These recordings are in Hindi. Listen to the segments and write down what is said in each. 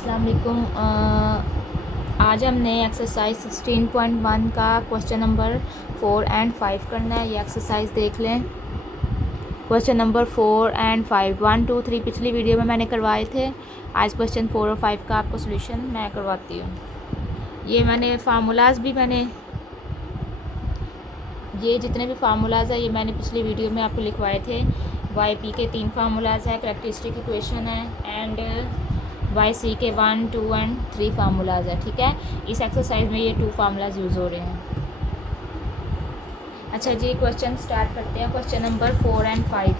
अस्सलाम वालेकुम। आज हमने एक्सरसाइज 16.1 का क्वेश्चन नंबर 4 एंड 5 करना है। ये एक्सरसाइज देख लें। क्वेश्चन नंबर 4 एंड 5, 1, 2, 3 पिछली वीडियो में मैंने करवाए थे। आज क्वेश्चन 4 और 5 का आपको सोल्यूशन मैं करवाती हूँ। ये मैंने फार्मूलाज भी ये जितने भी फार्मूलाज है ये मैंने पिछली वीडियो में आपको लिखवाए थे। वाई पी के 3 फार्मूलाज है, करैक्टरिस्टिक इक्वेशन है एंड वाई सी के 1, 2 एंड 3 फार्मूलाज है। ठीक है, इस एक्सरसाइज में ये 2 फार्मूलाज यूज़ हो रहे हैं। अच्छा जी, क्वेश्चन स्टार्ट करते हैं। Question number 4 and 5।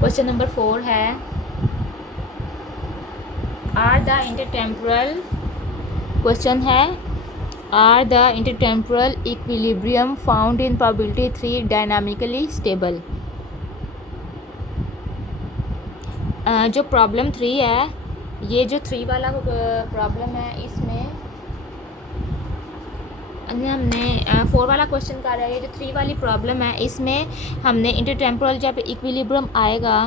Question number 4 है, आर द इंटरटेम्पोरल क्वेश्चन है are the intertemporal equilibrium found in probability 3 dynamically stable. जो प्रॉब्लम 3 है, ये जो 3 वाला प्रॉब्लम है, इसमें हमने 4 वाला क्वेश्चन कर रहा है। ये जो 3 वाली प्रॉब्लम है इसमें हमने इंटरटेम्पोरल जब इक्विलिब्रियम आएगा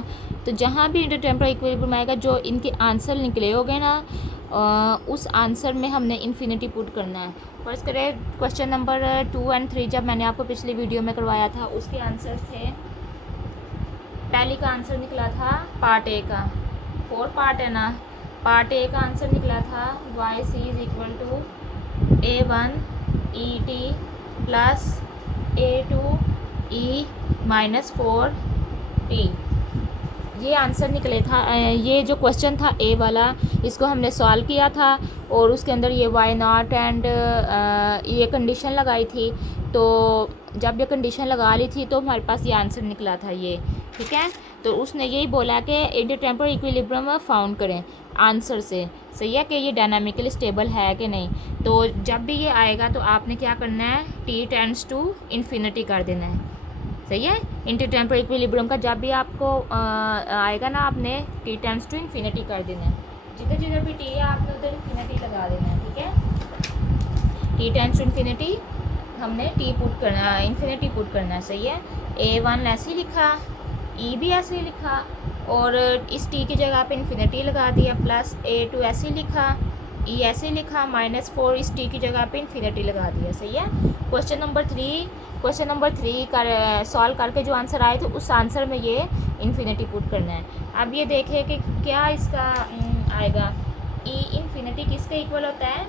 तो जहाँ भी इंटरटेम्पोरल इक्विलिब्रियम आएगा जो इनके आंसर निकले होंगे ना, उस आंसर में हमने इन्फिनिटी पुट करना है। फर्स्ट करें क्वेश्चन नंबर 2 एंड 3 जब मैंने आपको पिछली वीडियो में करवाया था उसके आंसर थे। पहली का आंसर निकला था पार्ट ए का, 4 पार्ट है ना। पार्ट ए का आंसर निकला था Y C is equal to A1 ET plus A2 E minus 4T। ये आंसर निकले था। ये जो क्वेश्चन था ए वाला, इसको हमने सॉल्व किया था और उसके अंदर ये वाई नॉट एंड ये कंडीशन लगाई थी। तो जब ये कंडीशन लगा ली थी तो हमारे पास ये आंसर निकला था ये। ठीक है, तो उसने यही बोला कि इंटरटेम्पोरल इक्विलिब्रियम फाउंड करें आंसर से। सही है कि ये डायनामिकली स्टेबल है कि नहीं। तो जब भी ये आएगा तो आपने क्या करना है, टी टेंड्स टू इन्फिनिटी कर देना है। सही है, इंटरटेम्पोरल इक्विलिब्रियम का जब भी आपको आएगा ना, आपने टी टेंड्स टू इन्फिनिटी कर देना है। जिधर जिधर भी टी है आपने उधर इन्फिनिटी लगा देना है। ठीक है, टी टेंड्स टू इन्फिनिटी हमने टी पुट करना, इन्फिनिटी पुट करना है। सही है, A1 ऐसे ही लिखा, E भी ऐसे ही लिखा और इस टी की जगह पे इन्फिनिटी लगा दिया, प्लस A2 ऐसे ही लिखा, E ऐसे ही लिखा, माइनस 4 इस टी की जगह पे इन्फिनिटी लगा दिया। सही है, क्वेश्चन नंबर 3 कर सॉल्व करके जो आंसर आए थे उस आंसर में ये इन्फिनिटी पुट करना है। अब ये देखें कि क्या इसका आएगा। E इन्फिनिटी किसके इक्वल होता है,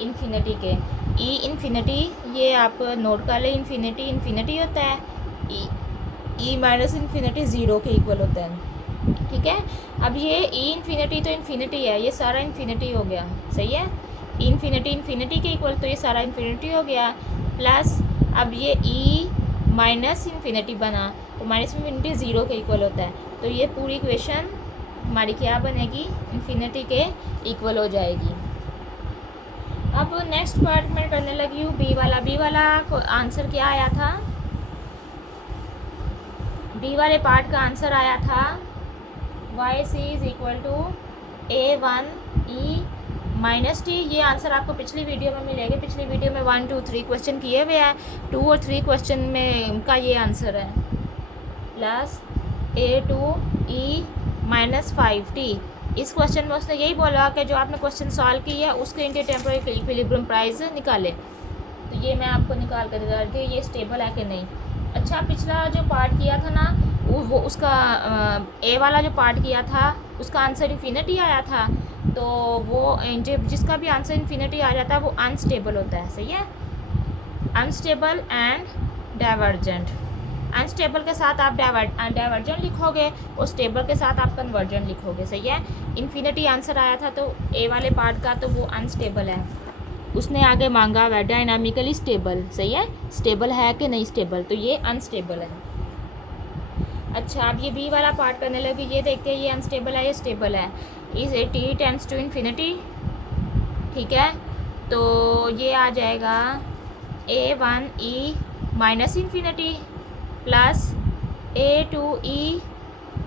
इन्फिनिटी के। E इन्फिनिटी ये आप नोट कर ले, इन्फिनिटी होता है। E माइनस इन्फिनिटी 0 के इक्वल होता है। ठीक है, अब ये E इन्फिनिटी तो इन्फिनिटी है, ये सारा इन्फिनिटी हो गया। सही है, इन्फिनिटी के इक्वल तो ये सारा इन्फिनिटी हो गया, प्लस अब ये E माइनस इन्फिनिटी बना तो माइनस इन्फिनिटी 0 के इक्वल होता है। तो ये पूरी इक्वेशन हमारी क्या बनेगी, इन्फिनिटी के इक्वल हो जाएगी। अब नेक्स्ट पार्ट मैं करने लगी हूँ बी वाला आंसर क्या आया था। बी वाले पार्ट का आंसर आया था Y C is equal to A1 E minus T. ये आंसर आपको पिछली वीडियो में मिलेगा। पिछली वीडियो में 1, 2, 3 क्वेश्चन किए हुए हैं, 2 और 3 क्वेश्चन में का ये आंसर है, plus A2 E minus 5T। इस क्वेश्चन में उसने यही बोला कि जो आपने क्वेश्चन सॉल्व किया है उसके इंटरटेम्पोरल इक्विलिब्रियम प्राइस निकाले। तो ये मैं आपको निकाल कर दिखा कि ये स्टेबल है कि नहीं। अच्छा, पिछला जो पार्ट किया था ना, वो उसका ए वाला जो पार्ट किया था उसका आंसर इन्फिनिटी आया था। तो वो जिसका भी आंसर इन्फिनिटी आ जाता है वो अनस्टेबल होता है। सही है, अनस्टेबल एंड डाइवर्जेंट। अनस्टेबल के साथ आप डाइवर्जेंट लिखोगे और स्टेबल के साथ आप कन्वर्जेंट लिखोगे। सही है, इन्फिनिटी आंसर आया था तो ए वाले पार्ट का, तो वो अनस्टेबल है। उसने आगे मांगा हुआ डायनामिकली स्टेबल। सही है, स्टेबल है कि नहीं स्टेबल, तो ये अनस्टेबल है। अच्छा, अब ये बी वाला पार्ट करने लगे। ये देखते हैं ये अनस्टेबल है, ये स्टेबल है। इस टी टेंड्स टू इन्फिनिटी। ठीक है, तो ये आ जाएगा A1 E minus infinity plus A2 E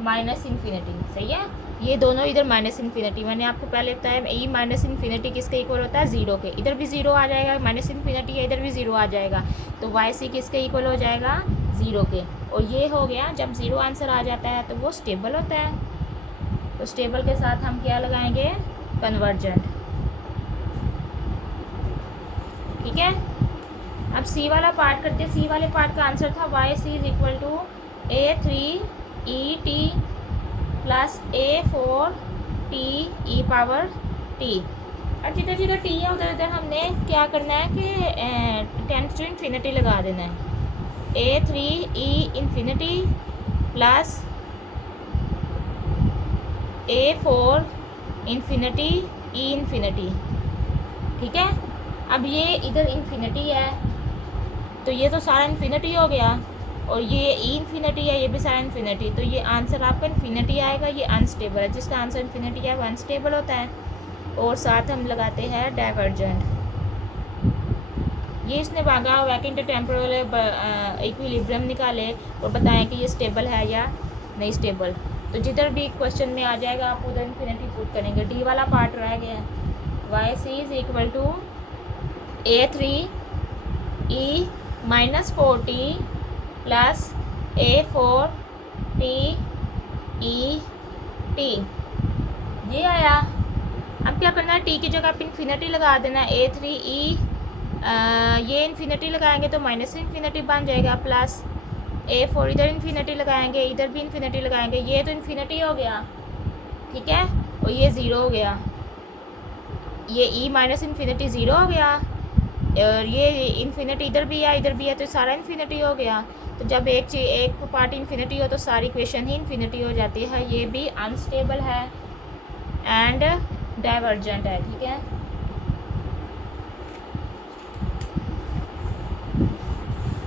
minus infinity. सही है, ये दोनों इधर माइनस इन्फिनिटी, मैंने आपको पहले बताया E माइनस इन्फिनिटी किसके इक्वल होता है, 0 के। इधर भी 0 आ जाएगा, माइनस इन्फिनिटी है, इधर भी 0 आ जाएगा, तो वाई सी किसके इक्वल हो जाएगा, ज़ीरो के, और ये हो गया जब ज़ीरो आंसर आ जाता है तो वो स्टेबल होता है। तो स्टेबल के साथ हम क्या लगाएंगे, कन्वर्जेंट। ठीक है, अब सी वाला पार्ट करते हैं। सी वाले पार्ट का आंसर था Y C is equal to A3 ET plus A4 TE power T। अब जिधर जिधर टी है उधर उधर हमने क्या करना है कि टेंस टू इन्फिनिटी लगा देना है। A3 E infinity plus A4 infinity E infinity. ठीक है, अब ये इधर इन्फिनिटी है तो ये तो सारा इन्फिनिटी हो गया, और ये E इन्फिनिटी है, ये भी सारा इन्फिनिटी, तो ये आंसर आपका इन्फिनिटी आएगा। ये अनस्टेबल है, जिसका आंसर इन्फिनिटी है वो अनस्टेबल होता है। और साथ हम लगाते हैं डाइवर्जेंट। ये इसने मांगा हुआ है कि इंटरटेम्पोरल इक्विलिब्रियम निकाले और बताएं कि ये स्टेबल है या नहीं स्टेबल। तो जिधर भी क्वेश्चन में आ जाएगा आप उधर इन्फिनिटी पुट करेंगे। डी वाला पार्ट रह गया, Y C is equal to A3 E -4T plus A4 TE ये आया। अब क्या करना है, टी की जगह आप इन्फिनिटी लगा देना है। A3E ये इन्फिनिटी लगाएंगे तो माइनस इन्फिनिटी बन जाएगा, प्लस A4 इधर इन्फिनिटी लगाएंगे, इधर भी इन्फिनिटी लगाएंगे, ये तो इन्फिनिटी हो गया। ठीक है, और ये ज़ीरो हो गया, ये E माइनस इन्फिनिटी ज़ीरो हो गया, और ये इन्फिनिटी इधर भी है तो सारा इन्फिनिटी हो गया। तो जब एक पार्ट इन्फिनिटी हो तो सारी इक्वेशन ही इन्फिनिटी हो जाती है। ये भी अनस्टेबल है एंड डाइवर्जेंट है। ठीक है,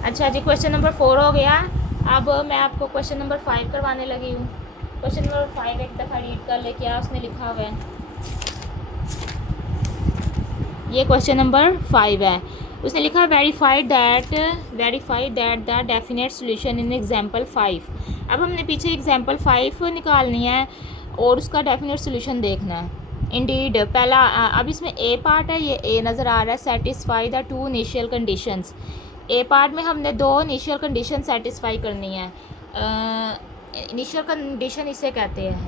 अच्छा जी, क्वेश्चन नंबर 4 हो गया। अब मैं आपको क्वेश्चन नंबर 5 करवाने लगी हूँ। क्वेश्चन नंबर 5 एक दफ़ा रीड कर ले, क्या उसने लिखा हुआ है। ये क्वेश्चन नंबर 5 है, उसने लिखा verified that the definite solution in example 5। अब हमने पीछे एग्जाम्पल 5 निकालनी है और उसका डेफिनेट सोल्यूशन देखना है। इंडीड पहला, अब इसमें ए पार्ट है, ये ए नज़र आ रहा है, satisfy the two initial conditions. A part में हमने दो इनिशियल कंडीशन सेटिस्फाई करनी है। इनिशियल कंडीशन इसे कहते हैं,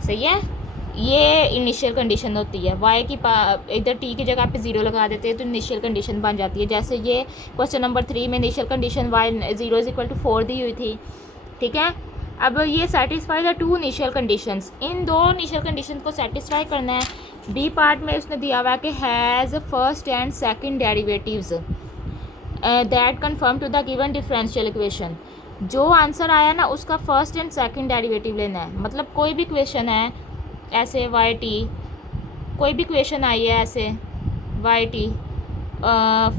सही है, ये इनिशियल कंडीशन होती है। वाई की इधर टी की जगह पे ज़ीरो लगा देते हैं तो इनिशियल कंडीशन बन जाती है। जैसे ये क्वेश्चन नंबर 3 में initial condition y 0 is equal to 4 दी हुई थी। ठीक है, अब ये satisfy the two initial conditions, इन दो इनिशियल कंडीशन को सेटिस्फाई करना है। बी पार्ट में उसने दिया हुआ है कि has first and second derivatives that confirm to the given differential equation. जो आंसर आया ना उसका फर्स्ट एंड सेकंड डेरिवेटिव लेना है। मतलब कोई भी क्वेश्चन है ऐसे वाई टी, कोई भी क्वेश्चन आई है ऐसे वाई टी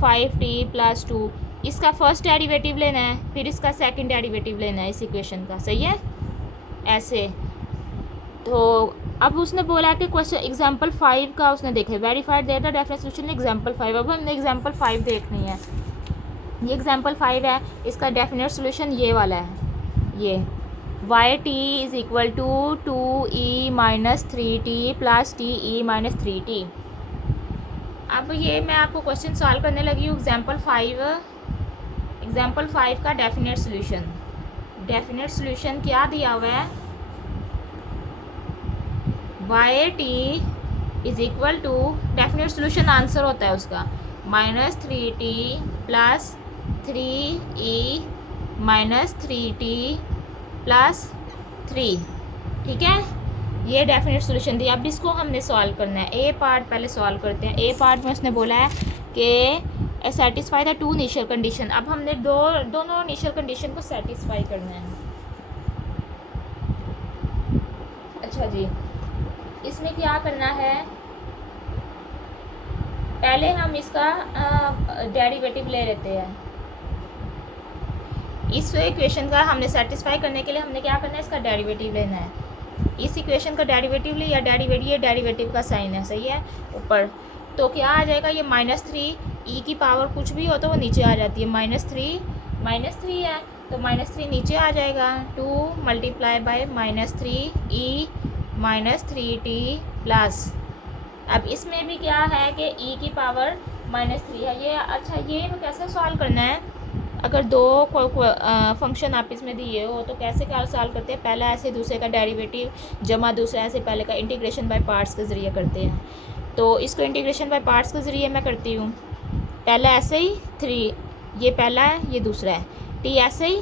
5t + 2, इसका फर्स्ट डेरिवेटिव लेना है, फिर इसका सेकंड डेरिवेटिव लेना है इस इक्वेशन का, सही है ऐसे। तो अब उसने बोला कि क्वेश्चन एग्जाम्पल 5 का उसने देखे, verified that the definite solution example 5। अब हमने एग्जाम्पल 5 देखनी है। ये एग्जाम्पल 5 है, इसका डेफिनेट सोल्यूशन ये वाला है, ये Y T is equal to 2e - 3t plus TE - 3t। अब ये मैं आपको क्वेश्चन सॉल्व करने लगी हूँ। एग्जाम्पल 5 का डेफिनेट सोल्यूशन। डेफिनेट सोल्यूशन क्या दिया हुआ है, Y T is equal to, definite solution answer होता है उसका -3t plus 3e - 3t plus 3। ठीक है, ये डेफिनेट सोल्यूशन दिया। अब इसको हमने सॉल्व करना है। ए पार्ट पहले सॉल्व करते हैं। ए पार्ट में उसने बोला है कि satisfy the two initial condition. अब हमने दोनों इनिशियल कंडीशन को सेटिस्फाई करना है। अच्छा जी, इसमें क्या करना है, पहले हम इसका डेरिवेटिव ले लेते हैं। इस इक्वेशन का हमने सेटिस्फाई करने के लिए हमने क्या करना है, इसका डेरिवेटिव लेना है। इस इक्वेशन का डेरिवेटिव लिया, ये डेरिवेटिव का साइन है, सही है ऊपर। तो क्या आ जाएगा, ये -3 e की पावर कुछ भी हो तो वो नीचे आ जाती है। -3 है तो -3 नीचे आ जाएगा। 2 × -3e - 3t प्लस, अब इसमें भी क्या है कि e की पावर -3 है ये। अच्छा, ये कैसे सॉल्व करना है, अगर दो फंक्शन आपस में दिए हो तो कैसे सॉल्व करते हैं, पहला ऐसे दूसरे का डेरिवेटिव जमा दूसरा ऐसे पहले का इंटीग्रेशन बाय पार्ट्स के ज़रिए करते हैं। तो इसको इंटीग्रेशन बाय पार्ट्स के ज़रिए मैं करती हूँ। पहला ऐसे ही 3, ये पहला है ये दूसरा है, टी ऐसे ही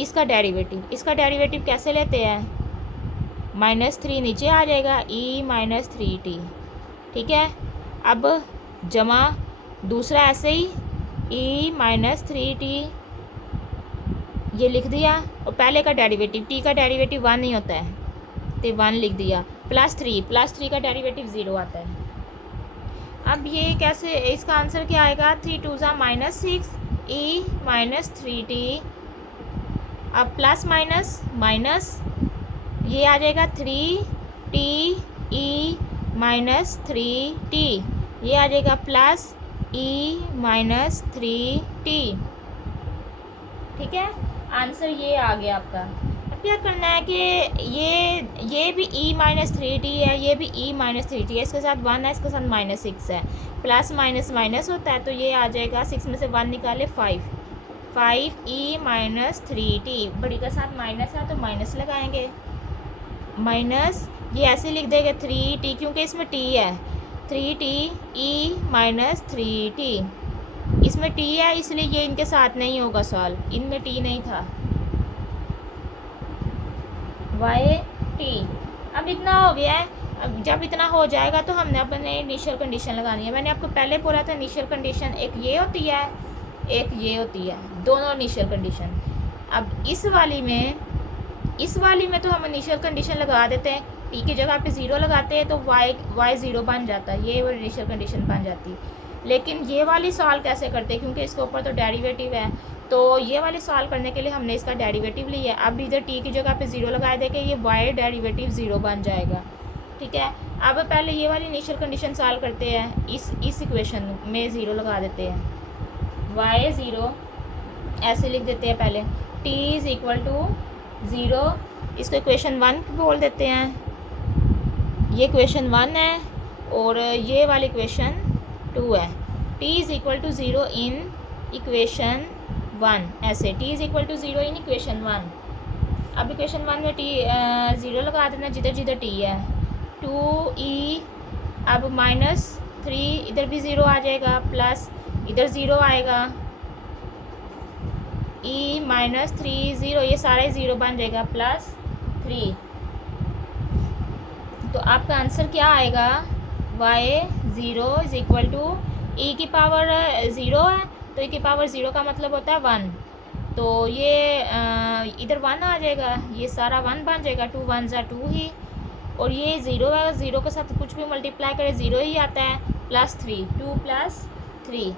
इसका डेरिवेटिव कैसे लेते हैं, -3 नीचे आ जाएगा e-3t, ठीक है। अब जमा दूसरा ऐसे ही e-3t, ये लिख दिया, और पहले का डेरिवेटिव t का डेरिवेटिव 1 नहीं होता है तो 1 लिख दिया, +3 का डेरिवेटिव 0 आता है। अब ये कैसे, इसका आंसर क्या आएगा, 3 2 -6 e-3t, अब प्लस माइनस माइनस ये आ जाएगा 3t e-3t, ये आ जाएगा प्लस e-3t, ठीक है। आंसर ये आ गया आपका। अब क्या करना है कि ये भी e-3t है, ये भी e-3t है, इसके साथ 1 है, इसके साथ -6 है, प्लस माइनस माइनस होता है, तो ये आ जाएगा 6 में से 1 निकाले 5 e-3t, बड़ी का साथ माइनस है तो माइनस लगाएंगे, माइनस ये ऐसे लिख देंगे 3t, क्योंकि इसमें t है, 3t e-3t, इसमें t है इसलिए ये इनके साथ नहीं होगा सॉल्व, इनमें t नहीं था, y t। अब इतना हो गया है, अब जब इतना हो जाएगा तो हमने अपने इनिशियल कंडीशन लगानी है। मैंने आपको पहले बोला था इनिशियल कंडीशन एक ये होती है एक ये होती है, दोनों इनिशियल कंडीशन। अब इस वाली में तो हम इनिशियल कंडीशन लगा देते हैं, टी की जगह पे 0 लगाते हैं तो y 0 बन जाता है, ये वो इनिशियल कंडीशन बन जाती है। लेकिन ये वाली सॉल्व कैसे करते हैं, क्योंकि इसके ऊपर तो डेरिवेटिव है, तो ये वाली सॉल्व करने के लिए हमने इसका डेरिवेटिव लिया है। अब इधर टी की जगह पे 0 लगाए देंगे, ये y डेरिवेटिव 0 बन जाएगा, ठीक है। अब पहले ये वाली इनिशियल कंडीशन सॉल्व करते हैं, इस इक्वेशन में 0 लगा देते हैं, y 0 ऐसे लिख देते हैं, पहले t इज़ इक्वल टू 0, इसको इक्वेशन 1 बोल देते हैं, ये इक्वेशन 1 है और ये वाली इक्वेशन 2 है। t is equal to 0 in equation 1, ऐसे t is equal to 0 in equation 1। अब इक्वेशन 1 में t 0 लगा देना जिधर जिधर t है, 2e, अब -3 इधर भी 0 आ जाएगा, प्लस इधर 0 आएगा, e-3 0, ये सारे 0 बन जाएगा, +3। तो आपका आंसर क्या आएगा, y 0 is equal to e की पावर 0 है, तो e की पावर 0 का मतलब होता है 1, तो ये इधर 1 आ जाएगा, ये सारा 1 बन जाएगा, 2 1 ज़ा 2 ही, और ये 0 है, 0 के साथ कुछ भी मल्टीप्लाई करें 0 ही आता है, +3, 2 + 3,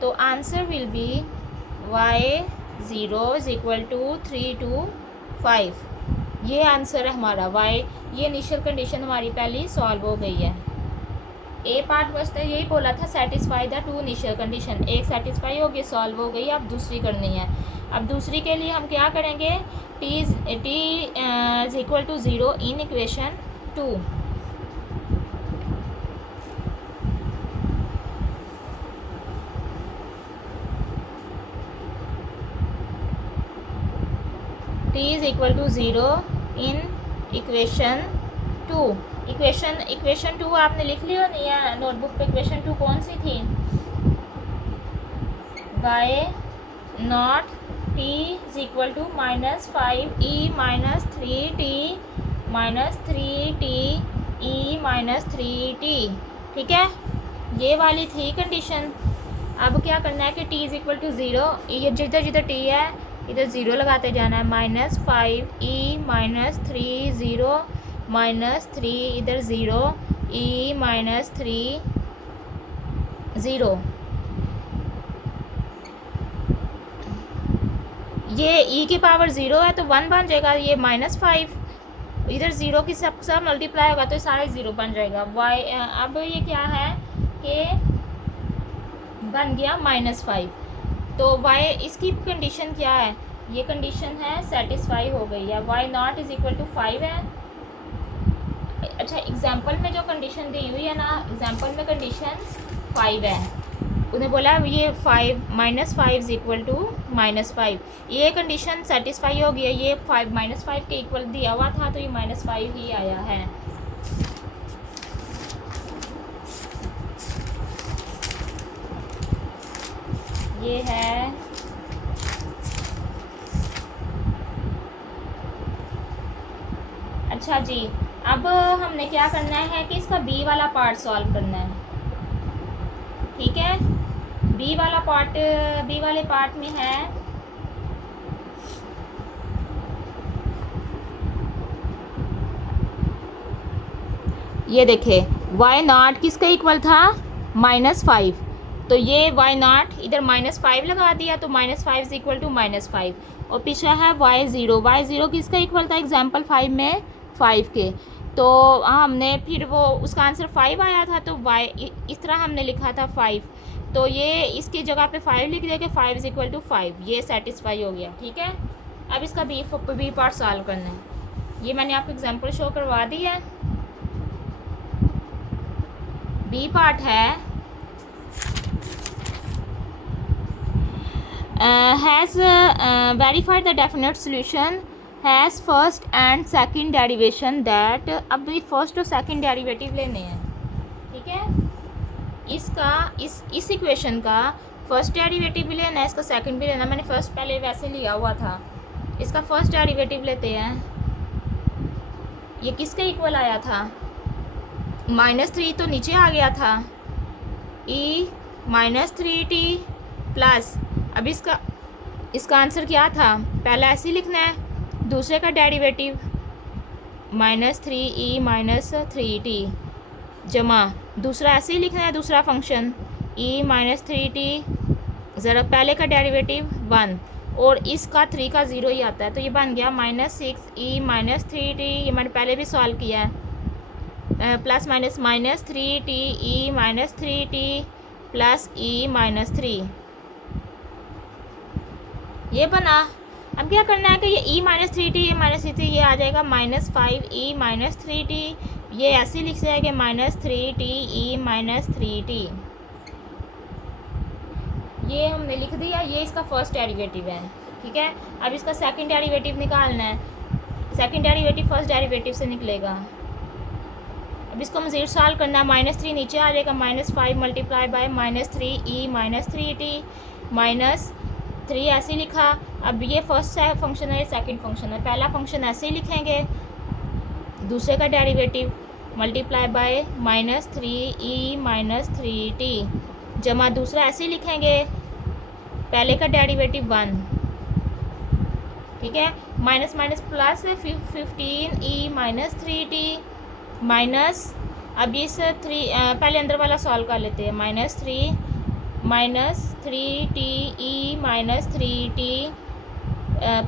तो answer will be y 0 is equal to 3 2 5, ये आंसर है हमारा y। ये इनिशियल कंडीशन हमारी पहली सॉल्व हो गई है। ए पार्ट बस तो यही बोला था, सेटिस्फाई द 2 इनिशियल कंडीशन, एक सेटिस्फाई हो गई, सॉल्व हो गई, अब दूसरी करनी है। अब दूसरी के लिए हम क्या करेंगे, t is equal to 0 in equation 2, t is equal to 0 in equation 2। Equation 2 आपने लिख लिया नहीं है नोटबुक पे, इक्वेशन 2 कौन सी थी, y nought t is equal to -5 e-3t -3t e-3t, ठीक है, ये वाली थी कंडीशन। अब क्या करना है कि t इज़ इक्वल टू 0, ये जिधर जिधर t है इधर 0 लगाते जाना है, -5 e-3 0 -3 इधर 0 e-3 0, ये e की पावर 0 है तो 1 बन जाएगा, ये -5 इधर 0 की सब मल्टीप्लाई होगा तो सारे 0 बन जाएगा, y अब ये क्या है कि बन गया -5, तो y इसकी कंडीशन क्या है, ये कंडीशन है सेटिस्फाई हो गई है, y nought is equal to 5 है। अच्छा एग्जाम्पल में जो कंडीशन दी हुई है ना, एग्जाम्पल में कंडीशन 5 है, उन्हें बोला ये 5 -5 इज इक्वल टू -5, ये कंडीशन सेटिस्फाई हो गया, ये 5 -5 के इक्वल दिया हुआ था तो ये -5 ही आया है। ये है अच्छा जी। अब हमने क्या करना है कि इसका बी वाला पार्ट सॉल्व करना है, ठीक है। बी वाला पार्ट, बी वाले पार्ट में है ये देखे y0 किसका इक्वल था -5, तो ये y0 इधर -5 लगा दिया तो -5 इज इक्वल टू -5, और पीछे है y0, y0 किसका इक्वल था एग्जाम्पल 5 में 5 के, तो हमने फिर वो उसका आंसर 5 आया था तो y इस तरह हमने लिखा था 5, तो ये इसकी जगह पे 5 लिख दिया कि 5 इज इक्वल टू 5, ये सेटिस्फाई हो गया, ठीक है। अब इसका बी पार्ट सॉल्व करना है, ये मैंने आपको एग्जांपल शो करवा दी है। बी पार्ट है has verified the definite solution has first and second derivation that, अब भी फर्स्ट और सेकंड डेरिवेटिव लेने हैं, ठीक है। इसका इस इक्वेशन का फर्स्ट डेरिवेटिव भी लेना है, इसका सेकंड भी लेना। मैंने फर्स्ट पहले वैसे लिया हुआ था, इसका फर्स्ट डेरिवेटिव लेते हैं। ये किसके इक्वल आया था, -3 तो नीचे आ गया था, e -3t प्लस, अब इसका आंसर क्या था, पहला ऐसे ही लिखना है, दूसरे का डेरिवेटिव -3e -3t जमा दूसरा ऐसे ही लिखना है, दूसरा फंक्शन e -3t ज़रा पहले का डेरिवेटिव 1 और इसका 3 का 0 ही आता है, तो ये बन गया -6e -3t, ये मैंने पहले भी सॉल्व किया है, plus minus -3te -3t plus e -3, ये बना। अब क्या करना है कि ये e -3t ये -3t ये आ जाएगा -5e -3t, ये ऐसे लिख जाएगा -3te -3t, ये हमने लिख दिया, ये इसका फर्स्ट डेरिवेटिव है, ठीक है। अब इसका सेकंड डेरिवेटिव निकालना है, सेकंड डेरिवेटिव फर्स्ट डेरिवेटिव से निकलेगा। अब इसको मज़ीद सॉल्व करना है, -3 नीचे आ जाएगा, -5 मल्टीप्लाई बाय -3e -3t -3 ऐसे लिखा। अब ये फर्स्ट फंक्शन है, ये सेकंड फंक्शन है, पहला फंक्शन ऐसे ही लिखेंगे, दूसरे का derivative multiply by -3e -3t जमा दूसरा ऐसे ही लिखेंगे, पहले का डेरिवेटिव 1, ठीक है, minus minus plus 15e -3t minus, अब इस 3 पहले अंदर वाला सॉल्व कर लेते हैं, -3 -3te -3t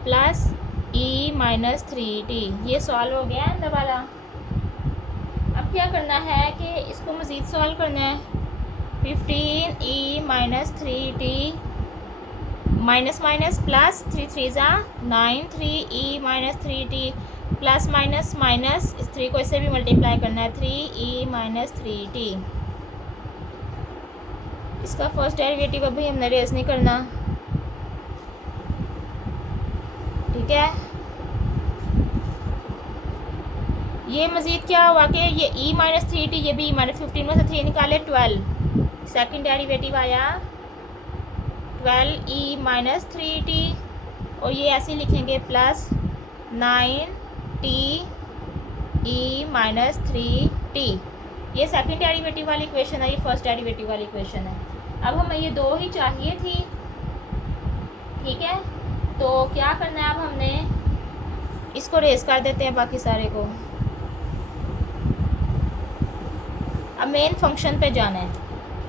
plus e -3t, ये सॉल्व हो गया अंदर वाला। अब क्या करना है कि इसको मज़ीद सॉल्व करना है, 15e -3t minus minus plus 3 3 9 3e -3t plus minus minus, इस 3 को इससे भी मल्टीप्लाई करना है, 3e -3t, इसका फर्स्ट डेरिवेटिव अभी हमने रेज नहीं करना, ठीक है। ये मज़ीद क्या हुआ कि ये e -3t ये भी -15 में से 3 निकाले 12, सेकंड डेरिवेटिव आया 12e -3t, और ये ऐसे लिखेंगे प्लस 9te -3t, ये सेकंड डेरिवेटिव वाली इक्वेशन है, ये फर्स्ट डेरिवेटिव वाली इक्वेशन है। अब हमें ये दो ही चाहिए थी, ठीक है, तो क्या करना है, अब हमने इसको रेस कर देते हैं बाकी सारे को। अब मेन फंक्शन पे जाना है,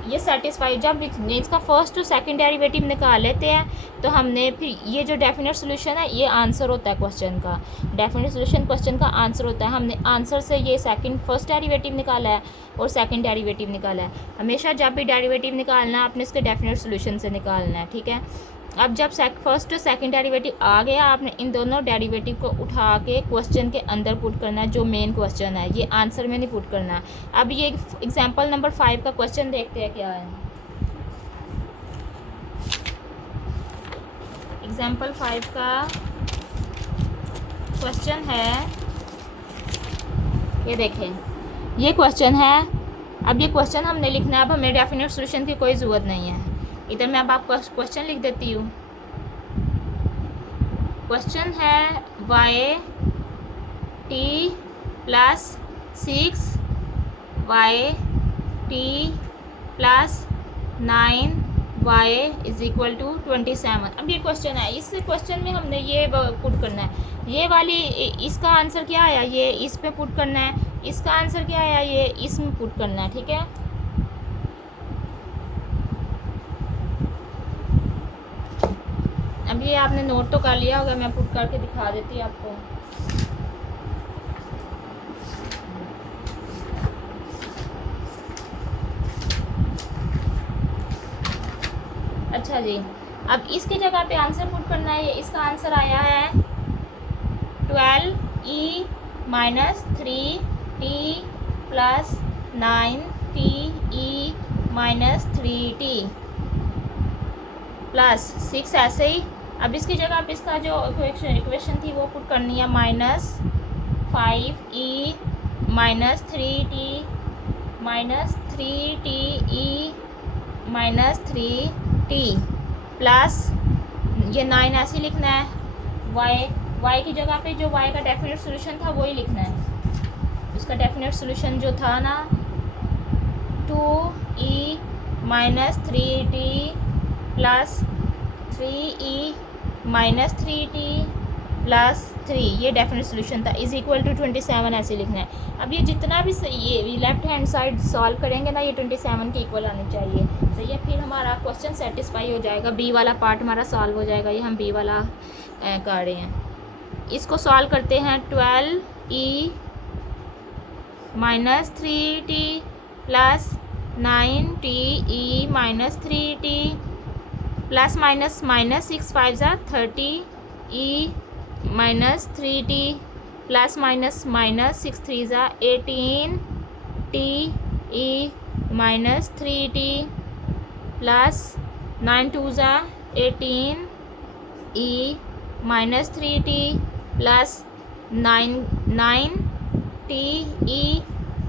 ये सेटिस्फाई, जब इसका फर्स्ट और सेकंड डेरिवेटिव निकाल लेते हैं तो हमने फिर ये जो डेफिनेट सोल्यूशन है ये आंसर होता है क्वेश्चन का, डेफिनेट सोल्यूशन क्वेश्चन का आंसर होता है। हमने आंसर से ये फर्स्ट डेरिवेटिव निकाला है और सेकंड डेरिवेटिव निकाला है। हमेशा जब भी डेरिवेटिव निकालना है आपने इसके डेफिनेट सोल्यूशन से निकालना है, ठीक है। अब जब फर्स्ट और सेकंड डेरिवेटिव आ गया, आपने इन दोनों डेरिवेटिव को उठा के क्वेश्चन के अंदर पुट करना है, जो मेन क्वेश्चन है, ये आंसर में नहीं पुट करना है। अब ये एग्जांपल नंबर 5 का क्वेश्चन देखते हैं क्या है। एग्जाम्पल 5 का क्वेश्चन है, ये देखें, ये क्वेश्चन है। अब ये क्वेश्चन हमने लिखना है, अब हमें डेफिनेट सॉल्यूशन की कोई ज़रूरत नहीं है। इधर मैं अब आपको क्वेश्चन लिख देती हूँ। क्वेश्चन है y t plus 6 y t plus 9 y is equal to 27। अब ये क्वेश्चन है, इस क्वेश्चन में हमने ये पुट करना है, ये वाली इसका आंसर क्या आया ये इस पे पुट करना है, इसका आंसर क्या आया ये इसमें पुट करना है, ठीक है। अब ये आपने नोट तो कर लिया होगा, मैं पुट करके दिखा देती हूँ आपको। अच्छा जी, अब इसकी जगह पे आंसर पुट करना है। इसका आंसर आया है 12e minus 3t plus 9te minus 3t plus 6 ऐसे ही। अब इसकी जगह पे इसका जो इक्वेशन थी वो पुट करनी है, minus 5e minus 3t minus 3te minus 3t plus ये 9 ऐसे लिखना है। y की जगह पे जो y का डेफिनेट सोल्यूशन था वही लिखना है। उसका डेफिनेट सोल्यूशन जो था ना 2e minus 3t plus 3e minus 3t plus 3, ये डेफिनेट सोल्यूशन था, इज इक्वल टू 27 ऐसे लिखना है। अब ये जितना भी ये लेफ्ट हैंड साइड सॉल्व करेंगे ना, ये 27 के इक्वल आनी चाहिए, सही है। फिर हमारा क्वेश्चन सेटिस्फाई हो जाएगा, बी वाला पार्ट हमारा सॉल्व हो जाएगा। ये हम बी वाला कर रहे हैं। इसको सॉल्व करते हैं, 12e minus 3t plus 9te minus 3t plus minus minus 6 5 ज़ा 30e minus 3t plus minus minus 6 3 ज़ा 18te माइनस 3t प्लस 9 2 ज़ा 18e minus 3t plus 9te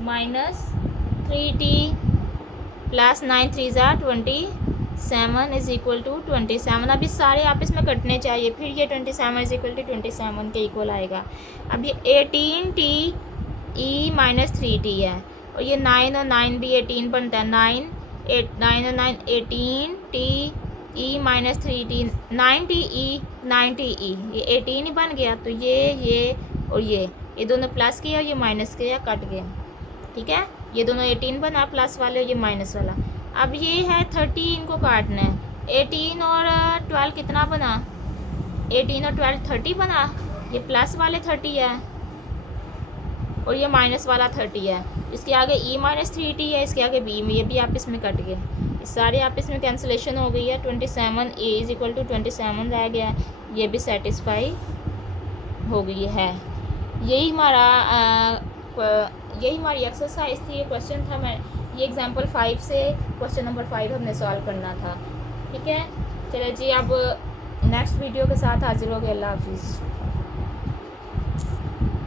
minus 3t plus 9 3 ज़ा 27 इज इक्वल टू 27। अब ये सारे आपस में कटने चाहिए, फिर ये 27 इज इक्वल टू 27 के इक्वल आएगा। अब ये 18te माइनस 3t है, और ये 9 और 9 भी 18 बनता है, 9 और 9 18te माइनस 3t 9te ये 18 ही बन गया। तो ये और ये दोनों प्लस किया और ये माइनस किया, कट गया, ठीक है। ये दोनों 18 बना प्लस वाले और ये माइनस वाला। अब ये है 30, इनको काटना है। 18 और 12 कितना बना, 18 और 12 30 बना। ये प्लस वाले 30 है और ये माइनस वाला 30 है। इसके आगे e माइनस 3t है, इसके आगे b, ये भी आपस में कट गए, सारे आपस में कैंसिलेशन हो गई है। 27 a इज इक्वल टू 27 रह गया है, ये भी सेटिस्फाई हो गई है। यही हमारी एक्सरसाइज थी, ये क्वेश्चन था। मैं ये एग्जांपल 5 से क्वेश्चन नंबर 5 हमने सॉल्व करना था, ठीक है। चलो जी, अब नेक्स्ट वीडियो के साथ हाजिर हो गए। अल्लाह हाफिज़।